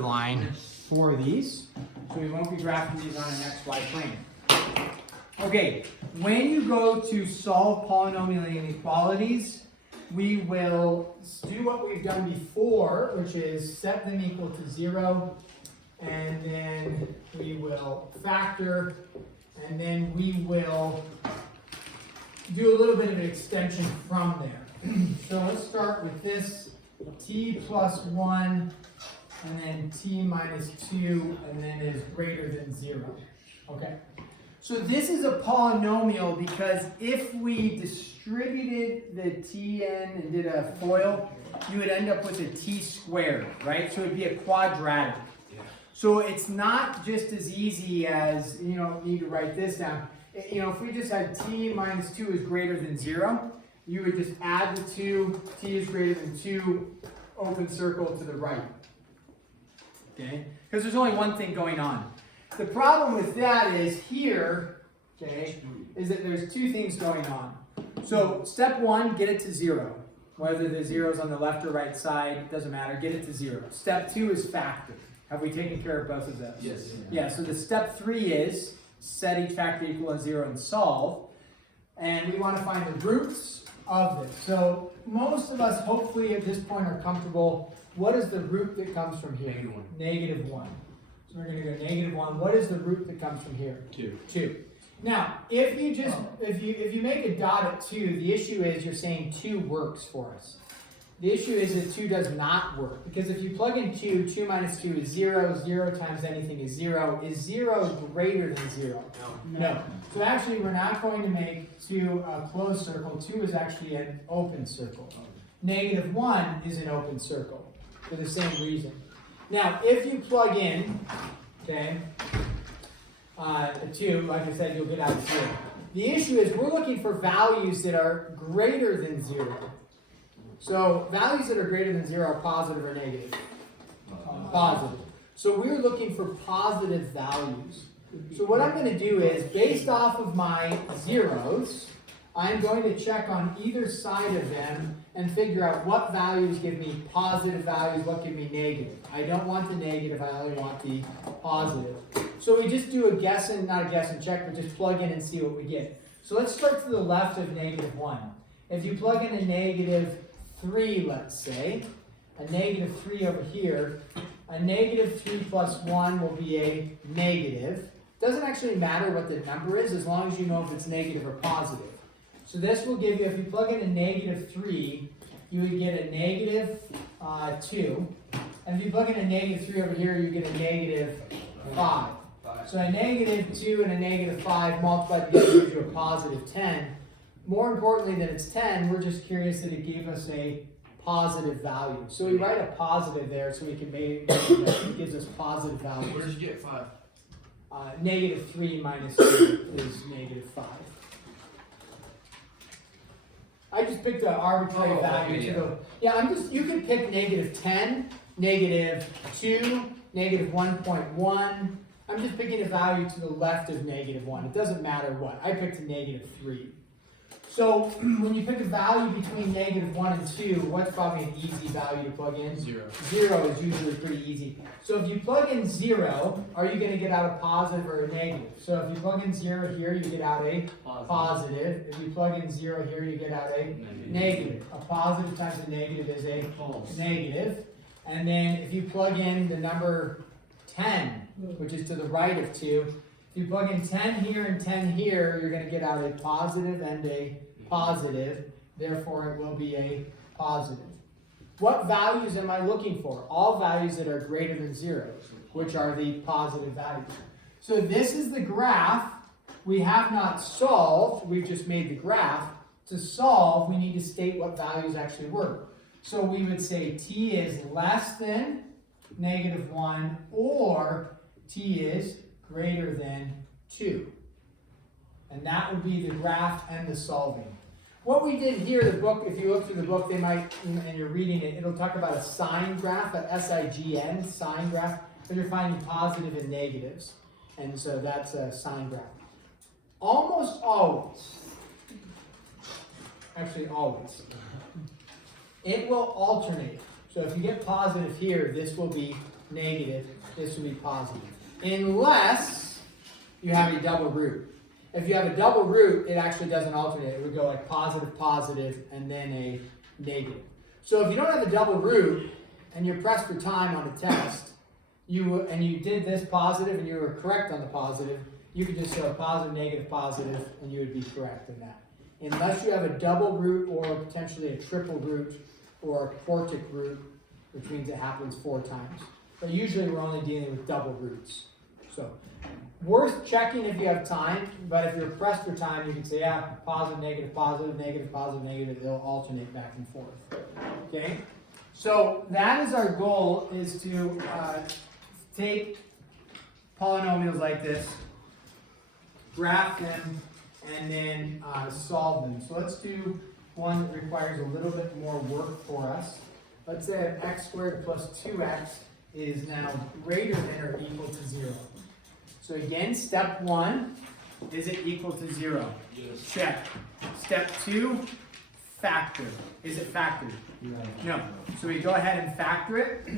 line for these, so we won't be graphing these on an xy plane. Okay, when you go to solve polynomial inequalities, we will do what we've done before, which is set them equal to 0, and then we will factor, and then we will do a little bit of an extension from there. So let's start with this, t plus 1, and then t minus 2, and then is greater than 0. Okay. So this is a polynomial because if we distributed the tn and did a FOIL, you would end up with a t squared, right? So it would be a quadratic. So it's not just as easy as, you don't need to write this down. You know, if we just had t minus 2 is greater than 0, you would just add the 2, t is greater than 2, open circle to the right. Okay? Because there's only one thing going on. The problem with that is here, okay, is that there's two things going on. So step 1, get it to 0. Whether the 0 is on the left or right side, doesn't matter, get it to 0. Step 2 is factor. Have we taken care of both of those? Yes. Yeah, so the step 3 is set each factor equal to 0 and solve. And we want to find the roots of this. So most of us, hopefully at this point, are comfortable. What is the root that comes from here? -1. -1. So we're going to go -1. What is the root that comes from here? 2. 2. Now, if you just if you make a dot at 2, the issue is you're saying 2 works for us. The issue is that 2 does not work, because if you plug in 2, 2 minus 2 is 0, 0 times anything is 0. Is 0 greater than 0? No. So actually we're not going to make 2 a closed circle. 2 is actually an open circle. -1 is an open circle for the same reason. Now, if you plug in, okay, a 2, like I said, you'll get out 0. The issue is we're looking for values that are greater than 0. So values that are greater than 0 are positive or negative? Positive. So we're looking for positive values. So what I'm going to do is, based off of my zeros, I'm going to check on either side of them and figure out what values give me positive values, what give me negative. I don't want the negative, I only want the positive. So we just do a guess and, not a guess and check, but just plug in and see what we get. So let's start to the left of -1. If you plug in a -3, let's say, a -3 over here, a -3 plus 1 will be a negative. Doesn't actually matter what the number is as long as you know if it's negative or positive. So this will give you, if you plug in a -3, you would get a -2. And if you plug in a -3 over here, you get a -5. So a -2 and a -5 multiplied together gives you a +10. More importantly than it's 10, we're just curious that it gave us a positive value. So we write a positive there so we can make it gives us positive values. Where did you get 5? -3 minus 2 is -5. I just picked an arbitrary value. Okay, to you can pick -10, -2, -1.1. I'm just picking a value to the left of -1. It doesn't matter what. I picked a -3. So when you pick a value between -1 and 2, what's probably an easy value to plug in? 0. 0 is usually pretty easy. So if you plug in 0, are you going to get out a positive or a negative? So if you plug in 0 here, you get out a positive. If you plug in 0 here, you get out a negative. A positive times a negative is a negative. And then if you plug in the number 10, which is to the right of 2, if you plug in 10 here and 10 here, you're going to get out a positive and a positive. Therefore, it will be a positive. What values am I looking for? All values that are greater than 0, which are the positive values. So this is the graph. We have not solved. We've just made the graph. To solve, we need to state what values actually work. So we would say t is less than -1 or t is greater than 2. And that would be the graph and the solving. What we did here, the book, if you look through the book, they might, and you're reading it, it'll talk about a sign graph, a SIGN, sign graph, because you're finding positive and negatives. And so that's a sign graph. Almost always, actually always, it will alternate. So if you get positive here, this will be negative, this would be positive. Unless you have a double root. If you have a double root, it actually doesn't alternate. It would go like positive, positive, and then a negative. So if you don't have a double root, and you're pressed for time on the test, and you did this positive and you were correct on the positive, you could just show positive, negative, positive, and you would be correct in that. Unless you have a double root or potentially a triple root or a quartic root, which means it happens 4 times. But usually we're only dealing with double roots. So worth checking if you have time, but if you're pressed for time, you can say, yeah, positive, negative, positive, negative, positive, negative. They'll alternate back and forth. Okay? So that is our goal, is to take polynomials like this, graph them, and then solve them. So let's do one that requires a little bit more work for us. Let's say x squared plus 2x is now greater than or equal to 0. So again, step 1, is it equal to 0? Yes. Check. Step 2, factor. Is it factored? No. So we go ahead and factor it.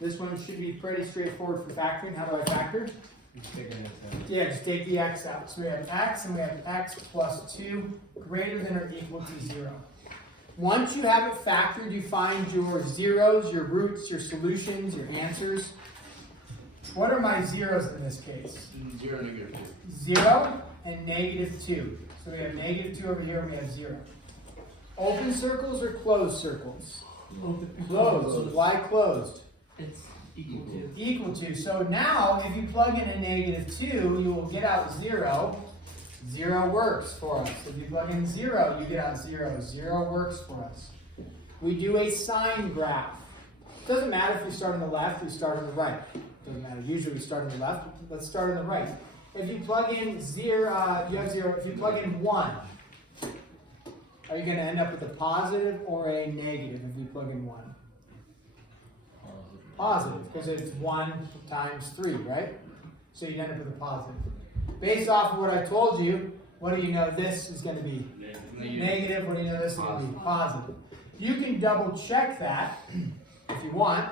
This one should be pretty straightforward for factoring. How do I factor? Yeah, just take the x out. So we have x and we have x plus 2 greater than or equal to 0. Once you have it factored, you find your zeros, your roots, your solutions, your answers. What are my zeros in this case? 0, negative 2. 0 and negative 2. So we have negative 2 over here and we have 0. Open circles or closed circles? Closed. Why closed? It's equal to. Equal to. So now, if you plug in a negative 2, you will get out 0. 0 works for us. If you plug in 0, you get out 0. 0 works for us. We do a sign graph. It doesn't matter if you start on the left or you start on the right. It doesn't matter. Usually we start on the left. Let's start on the right. If you plug in 0, you have 0. If you plug in 1, are you going to end up with a positive or a negative if you plug in 1? Positive, because it's 1 times 3, right? So you end up with a positive. Based off of what I told you, what do you know this is going to be? Negative. What do you know this is going to be? Positive. You can double check that if you want.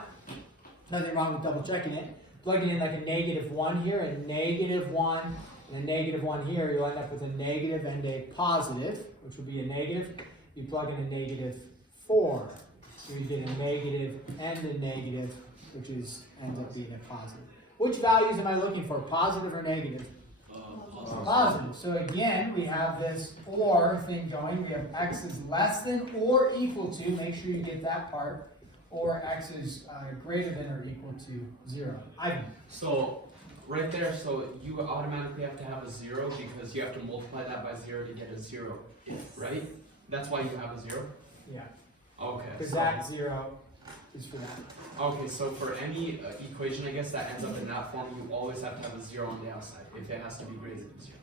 Nothing wrong with double checking it. Plugging in like a negative 1 here, a negative 1, and a negative 1 here, you'll end up with a negative and a positive, which will be a negative. You plug in a negative 4, so you get a negative and a negative, which ends up being a positive. Which values am I looking for, positive or negative? Positive. So again, we have this or thing going. We have x is less than or equal to, make sure you get that part, or x is greater than or equal to 0. So right there, so you automatically have to have a 0 because you have to multiply that by 0 to get a 0, right? That's why you have a 0? Yeah. Okay. Because that 0 is for that. Okay, so for any equation, I guess, that ends up in that form, you always have to have a 0 on the outside, if it has to be greater than 0.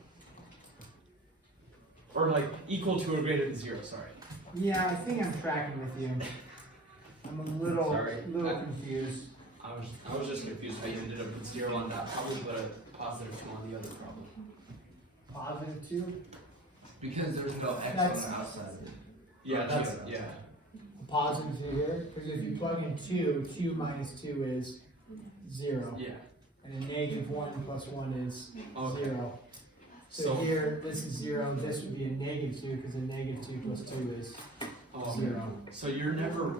Or like equal to or greater than 0, sorry. Yeah, I think I'm tracking with you. I'm a little confused. I was just confused how you ended up with 0 on that problem, but a positive 2 on the other problem. Positive 2? Because there's no x on the outside. Yeah, That's- yeah. Positive 2 here, because if you plug in 2, 2 minus 2 is 0. Yeah. And a negative 1 plus 1 is Okay. 0. So here, this is 0, this would be a negative 2, because a negative 2 plus 2 is 0. So you're never,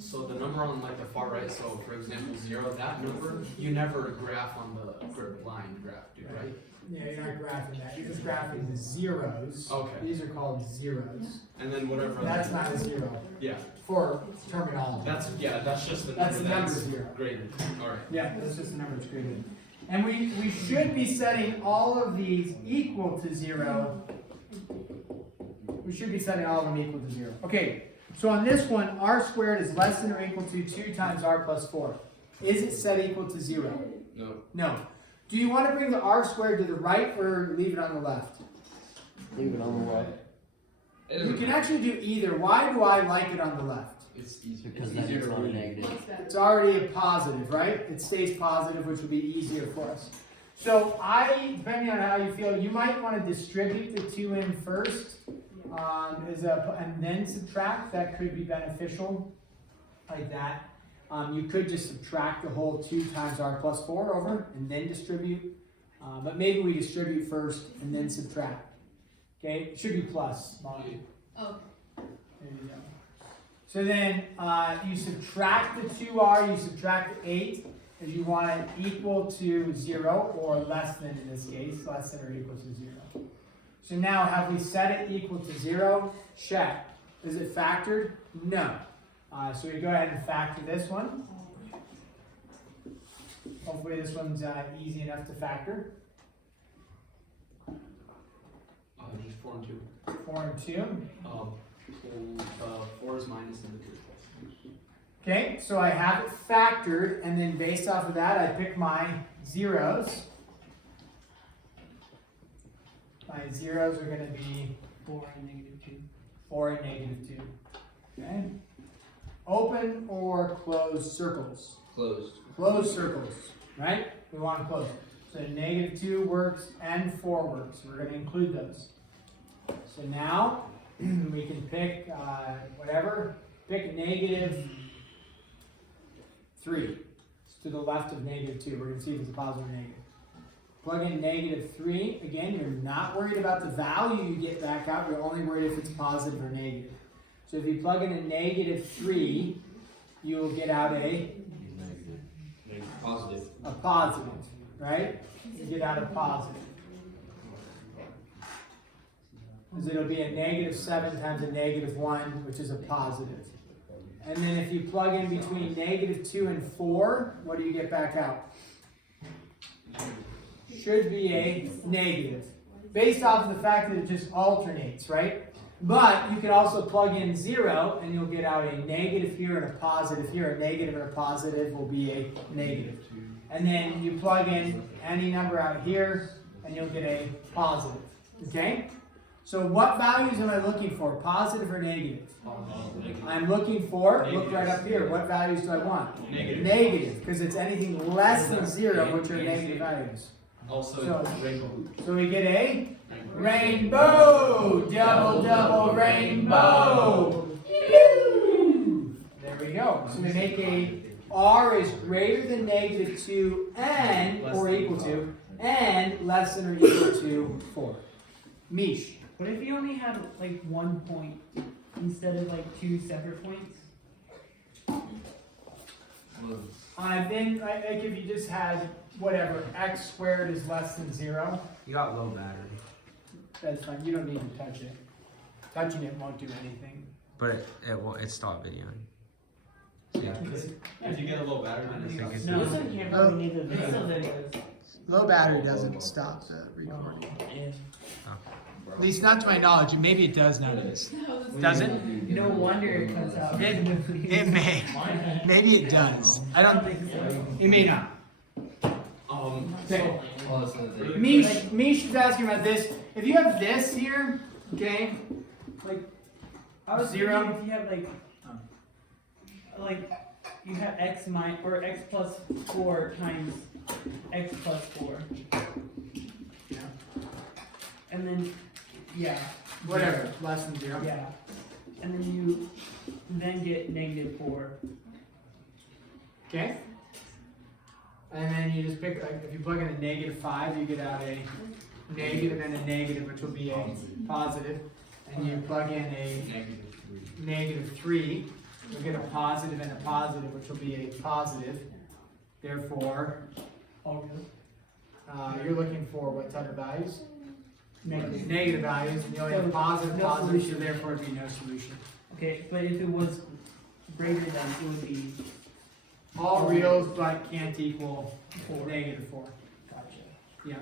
so the number on like the far right, so for example 0, that number, you never graph on the line graph, right? Yeah, you're not graphing that. You're just graphing the zeros. Okay. These are called zeros. And then whatever. That's not a 0. Yeah. For terminology. That's just the That's number the number that's 0. graded. Alright. Yeah, that's just the number that's graded. And we should be setting all of these equal to 0. We should be setting all of them equal to 0. Okay, so on this one, r squared is less than or equal to 2 times r plus 4. Is it set equal to 0? No. No. Do you want to bring the r squared to the right or leave it on the left? Leave it on the right. You can actually do either. Why do I like it on the left? It's easier. Because then it's not a negative. It's already a positive, right? It stays positive, which will be easier for us. So depending on how you feel, you might want to distribute the 2 in first, and then subtract. That could be beneficial, like that. You could just subtract the whole 2 times r plus 4 over and then distribute. But maybe we distribute first and then subtract. Okay, it should be plus. Molly. Oh. There you go. So then you subtract the 2r, you subtract the 8, if you want it equal to 0 or less than in this case, less than or equal to 0. So now have we set it equal to 0? Check. Is it factored? No. So we go ahead and factor this one. Hopefully this one's easy enough to factor. Just 4 and 2. 4 and 2. 4 is minus and the 2 is plus. Okay, so I have it factored, and then based off of that, I pick my zeros. My zeros are going to be 4 and negative 2. 4 and negative 2. Okay. Open or closed circles? Closed. Closed circles, right? We want to close. So negative 2 works and 4 works. We're going to include those. So now we can pick whatever. Pick negative 3. It's to the left of negative 2. We're going to see if it's a positive or negative. Plug in negative 3. Again, you're not worried about the value you get back out. You're only worried if it's positive or negative. So if you plug in a negative 3, you will get out a Positive. a positive, right? You get out a positive. Because it'll be a negative 7 times a negative 1, which is a positive. And then if you plug in between negative 2 and 4, what do you get back out? Should be a negative. Based off of the fact that it just alternates, right? But you could also plug in 0 and you'll get out a negative here and a positive here. A negative and a positive will be a negative. And then you plug in any number out here and you'll get a positive. Okay? So what values am I looking for? Positive or negative? I'm looking for, look right up here, what values do I want? Negative. Negative, because it's anything less than 0, which are negative values. Also, rainbow. So we get a rainbow! Double, double rainbow! There we go. So we make a r is greater than negative 2 and, or equal to, and less than or equal to 4. Mish. What if you only had like 1 point instead of like 2 separate points? Then, like if you just had whatever, x squared is less than 0, You got low battery. that's fine. You don't need to touch it. Touching it won't do anything. But it stopped videoing. If you get a low battery, then it's I think not. it's- No, this one can't really need the video. Low battery doesn't stop the recording. Yeah. At least not to my knowledge, and maybe it does nowadays. Does it? No wonder it cuts out. It may. Maybe it does. I don't think so. It may not. Okay. Mish is asking about this. If you have this here, okay, like I was 0. thinking if you have like you have x minus or x plus 4 times x plus 4. Yeah. And then Whatever, less than 0. Yeah. And then you get negative 4. Okay. And then you just pick, like, if you plug in a negative 5, you get out a negative and a negative, which will be a positive. And you plug in a negative 3, you'll get a positive and a positive, which will be a positive. Therefore, you're looking for what type of values? Negative values, and you only have positive, No positive, so solution. therefore it'd be no solution. Okay, but if it was greater than, it would be All reals, but can't equal negative 4. gotcha. Yeah.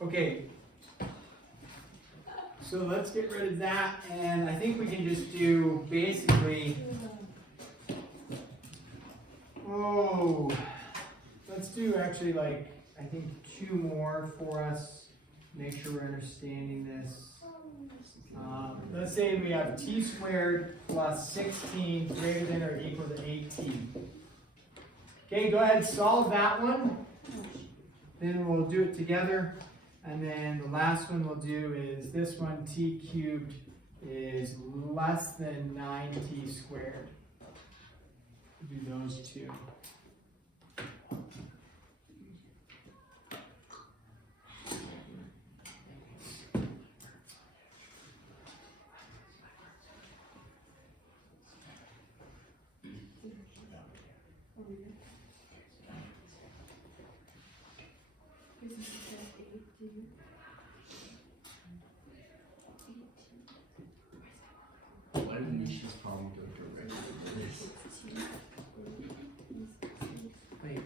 Okay. So let's get rid of that, and I think we can just do basically. Let's do actually like I think 2 more for us. Make sure we're understanding this. Let's say we have t squared plus 16 greater than or equal to 18. Okay, go ahead, solve that one. Then we'll do it together. And then the last one we'll do is this one, t cubed is less than 9t squared. Do those two. Why did Nisha's problem go to regular? Wait.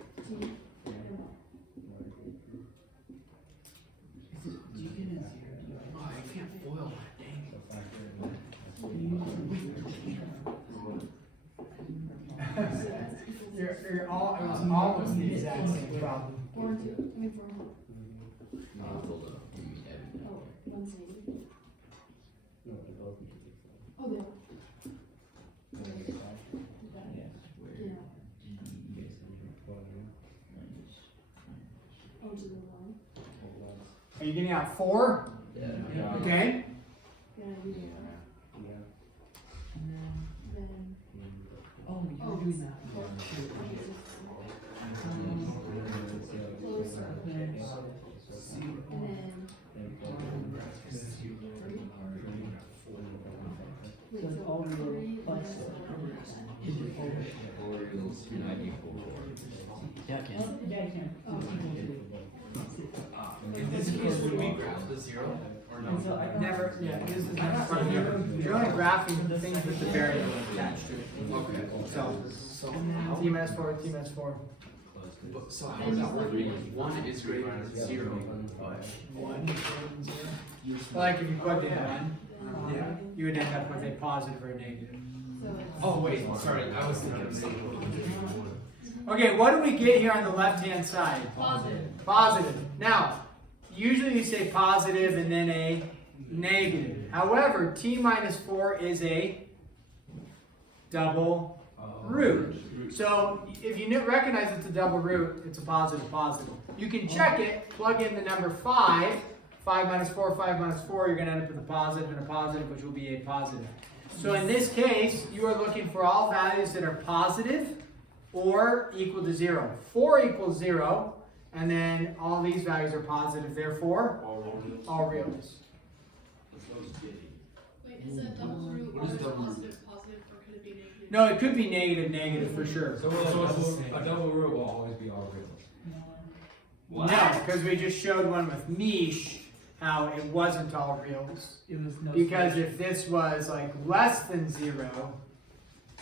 Do you get a zero? Oh, I can't foil that, dang. You're all, it was almost the exact same problem. No, hold up. You mean everything. Are you getting out 4? Yeah. Okay. Oh, you're doing that. So it's all real plus. Yeah, Yeah, you can. In this case, would we graph the 0 or no? And so I Never, yeah, this is not, you're only graphing the things with the variable attached to it. Okay. So, t minus 4, t minus 4. But, so how does that work? 1 is greater than 0, but 1, 0. Like if you plugged in 1, you would end up with a positive or a negative. oh wait, sorry, I was thinking of something. Okay, what do we get here on the left-hand side? Positive. Positive. Now, usually you say positive and then a negative. However, t minus 4 is a double root. So if you recognize it's a double root, it's a positive positive. You can check it, plug in the number 5. 5 minus 4, 5 minus 4, you're going to end up with a positive and a positive, which will be a positive. So in this case, you are looking for all values that are positive or equal to 0. 4 equals 0, and then all these values are positive, therefore, all reals. Wait, is that double root What is always double root? positive, positive, or could it be negative? No, it could be negative, negative for sure. So a double root will always be all reals. No, because we just showed one with Mish how it wasn't all reals. It was no. Because if this was like less than 0,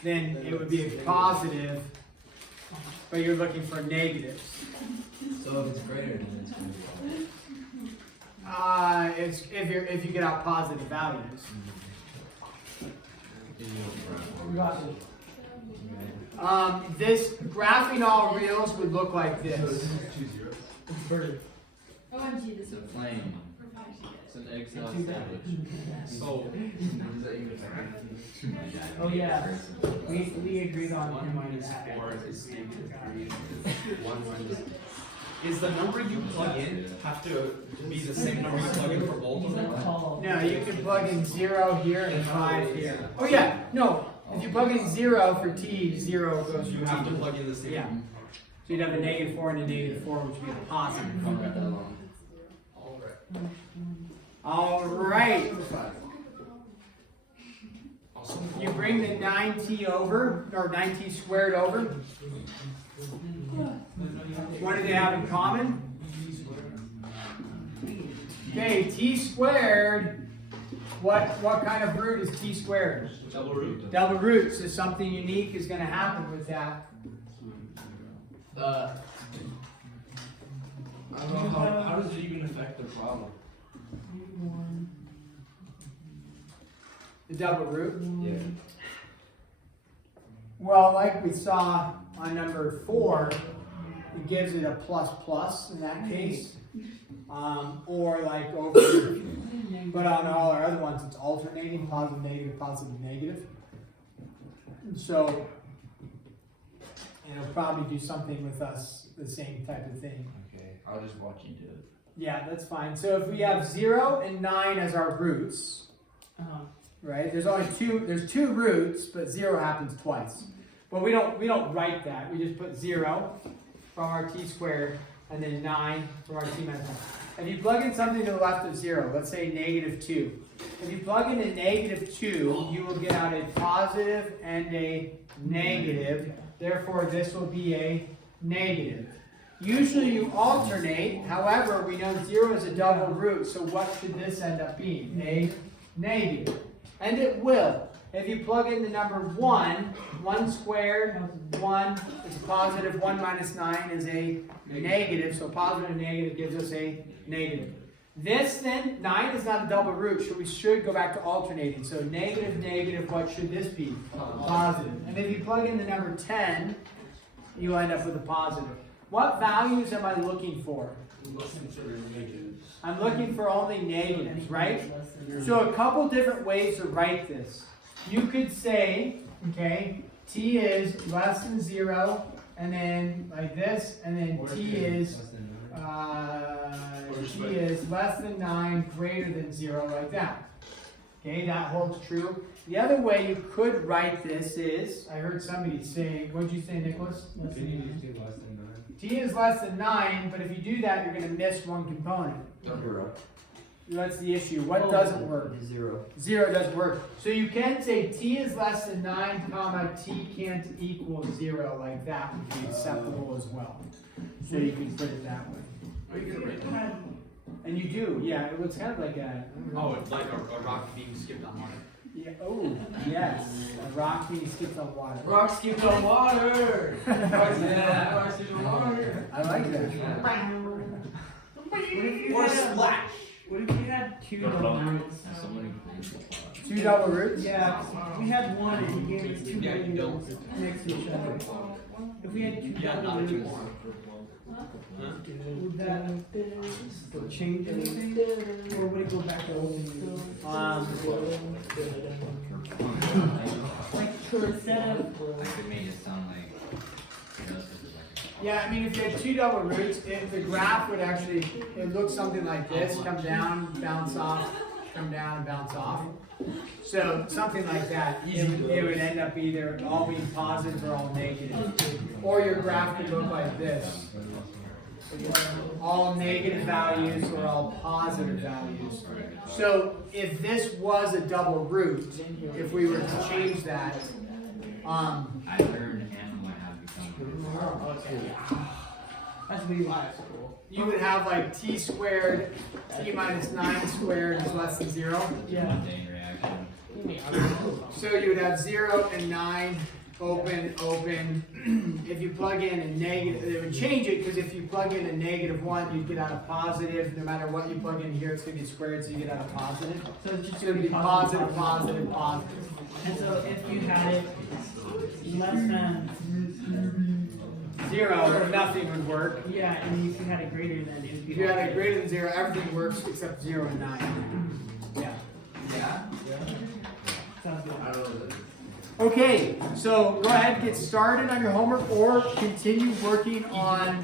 then it would be a positive, but you're looking for negatives. So if it's greater, then it's going to be all. It's if you get out positive values. This graphing all reals would look like this. OMG, this It's a is plane. It's an eggshell sandwich. So, Does that even affect Oh yeah, we agreed on 1 minus 4 is negative 3. 1 minus. Is the number you plug in have to be the same number you plug in for both of them? No, you can plug in 0 here and 5 here. Oh yeah, no. If you plug in 0 for t, 0 goes You to have to t. plug in the same. Yeah. So you'd have a negative 4 and a negative 4, which would be a positive. All right. You bring the 9t over, or 9t squared over. What do they have in common? Okay, t squared. What kind of root is t squared? Double root. Double root. So something unique is going to happen with that. I don't know, how does it even affect the problem? The double root. Yeah. Well, like we saw on number 4, it gives it a plus plus in that case. Or like over, but on all our other ones, it's alternating, positive, negative, positive, negative. So it'll probably do something with us, the same type of thing. Okay, I'll just watch you do it. Yeah, that's fine. So if we have 0 and 9 as our roots, right? There's two roots, but 0 happens twice. But we don't write that. We just put 0 from our t squared and then 9 from our t minus 9. If you plug in something to the left of 0, let's say -2. If you plug in a -2, you will get out a positive and a negative. Therefore, this will be a negative. Usually you alternate. However, we know 0 is a double root, so what should this end up being? A negative. And it will. If you plug in the number 1, 1 squared, 1 is a positive, 1 minus 9 is a negative, so positive and negative gives us a negative. This then, 9 is not a double root, so we should go back to alternating. So negative, negative, what should this be? Positive. And if you plug in the number 10, you end up with a positive. What values am I looking for? I'm looking for only negatives, right? So a couple different ways to write this. You could say, okay, t is less than 0, and then like this, and then t is less than 9, greater than 0, like that. Okay, that holds true. The other way you could write this is, I heard somebody say, what did you say, Nicholas? T is less than 9, but if you do that, you're going to miss one component. That's the issue. What doesn't work? 0. 0 doesn't work. So you can say t is less than 9, comma, t can't equal 0, like that would be acceptable as well. So you can put it that way. Are you gonna write that? And you do, yeah. It was kind of like a. Oh, it's like a rock being skipped on water. Yeah. Oh, yes. A rock being skipped on water. Rock skipped on water! Yeah, rock skipped on water. I like that. Or splash. What if you had 2 double roots? 2 double roots? Yeah, we had one and he gave us 2 Yeah, you roots next to each other. If we had 2 Yeah, double not two roots, more. would that change anything? Or would it go back to old? Like, so instead of, Yeah, I mean, if you had 2 double roots, the graph would actually, it looks something like this, come down, bounce off, come down and bounce off. So something like that, it would end up either all being positive or all negative. Or your graph could look like this. All negative values or all positive values. So if this was a double root, if we were to change that, that's what you want. you would have like t squared, t minus 9 squared is less than 0. Yeah. So you would have 0 and 9, open, open. If you plug in a negative, it would change it because if you plug in a -1, you'd get out a positive. No matter what you plug in here, it's going to be squared, so you get out a positive. So it's just So it would be positive, positive, positive. And so if you had it less than 0, nothing would work. yeah, and if you had it greater than it would be If you had a greater than 0, everything works except 0 and 9. Yeah. sounds good. Okay, so go ahead and get started on your homework or continue working on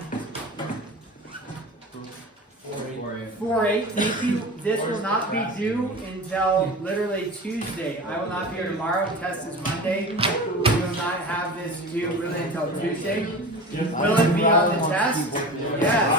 4-8. Thank you. This will not be due until literally Tuesday. I will not be here tomorrow. Test is Monday. We will not have this due really until Tuesday. Will it be on the test? Yes.